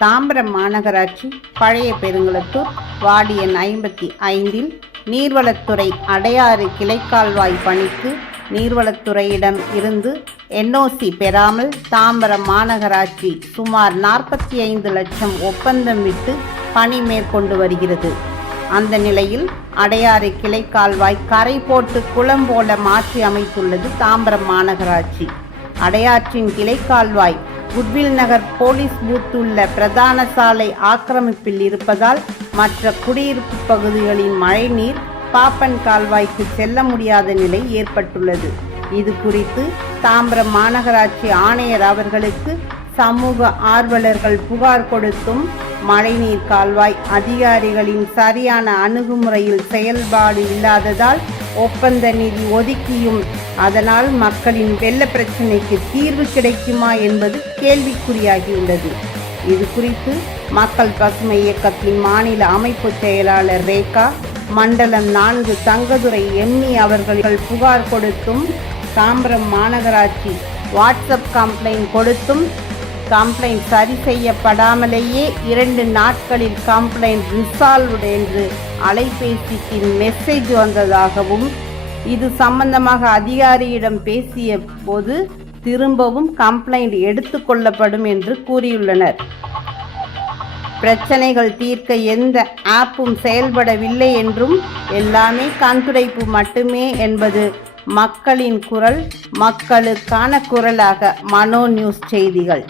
தாம்பரம் மாநகராட்சி பழைய பெருங்குளத்தூர் வார்டு எண் 55 நீர்வளத்துறை அடையாறு கிளைக்கால்வாய் பணிக்கு நீர்வளத்துறையிடம் இருந்து NOC பெறாமல் தாம்பரம் மாநகராட்சி சுமார் 45 லட்சம் ஒப்பந்தம் விட்டு பணி மேற்கொண்டு வருகிறது. அந்த நிலையில் அடையாறு கிளைக்கால்வாய் கரை போட்டு குளம் போல மாற்றி அமைத்துள்ளது தாம்பரம் மாநகராட்சி. அடையாற்றின் கிளைக்கால்வாய் குட்வில் நகர் போலீஸ் பூத் உள்ள பிரதான சாலை ஆக்கிரமிப்பில் இருப்பதால் மற்ற குடியிருப்பு பகுதிகளின் மழைநீர் பாப்பன் கால்வாய்க்கு செல்ல முடியாத நிலை ஏற்பட்டுள்ளது. இது குறித்து தாம்பரம் மாநகராட்சி ஆணையர் அவர்களுக்கு சமூக ஆர்வலர்கள் புகார் கொடுத்தும் மழைநீர் கால்வாய் அதிகாரிகளின் சரியான அணுகுமுறையில் செயல்பாடு இல்லாததால் ஒப்பந்த நிதி ஒதுக்கியும் அதனால் மக்களின் வெள்ள பிரச்சினைக்கு தீர்வு கிடைக்குமா என்பது கேள்விக்குறியாகியுள்ளது. இது குறித்து மக்கள் பசுமை இயக்கத்தின் மாநில அமைப்பு செயலாளர் ரேகா, மண்டலம் 4 தங்கதுரை எம்மி அவர்கள் புகார் கொடுத்தும் தாம்பரம் மாநகராட்சி வாட்ஸ்அப் கம்ப்ளைண்ட் கொடுத்தும் கம்ப்ளைண்ட் சரி செய்யப்படாமலேயே 2 நாட்களில் கம்ப்ளைண்ட் ரிசால்வ்டு என்று அலைபேசிக்கு மெசேஜ் வந்ததாகவும் இது சம்பந்தமாக அதிகாரியிடம் பேசிய போது திரும்பவும் கம்ப்ளைண்ட் எடுத்துக்கொள்ளப்படும் என்று கூறியுள்ளனர். பிரச்சனைகள் தீர்க்க எந்த ஆப்பும் செயல்படவில்லை என்றும் எல்லாமே கண்துடைப்பு மட்டுமே என்பது மக்களின் குரல், மக்களுக்கான குரலாக மனோ நியூஸ் செய்திகள்.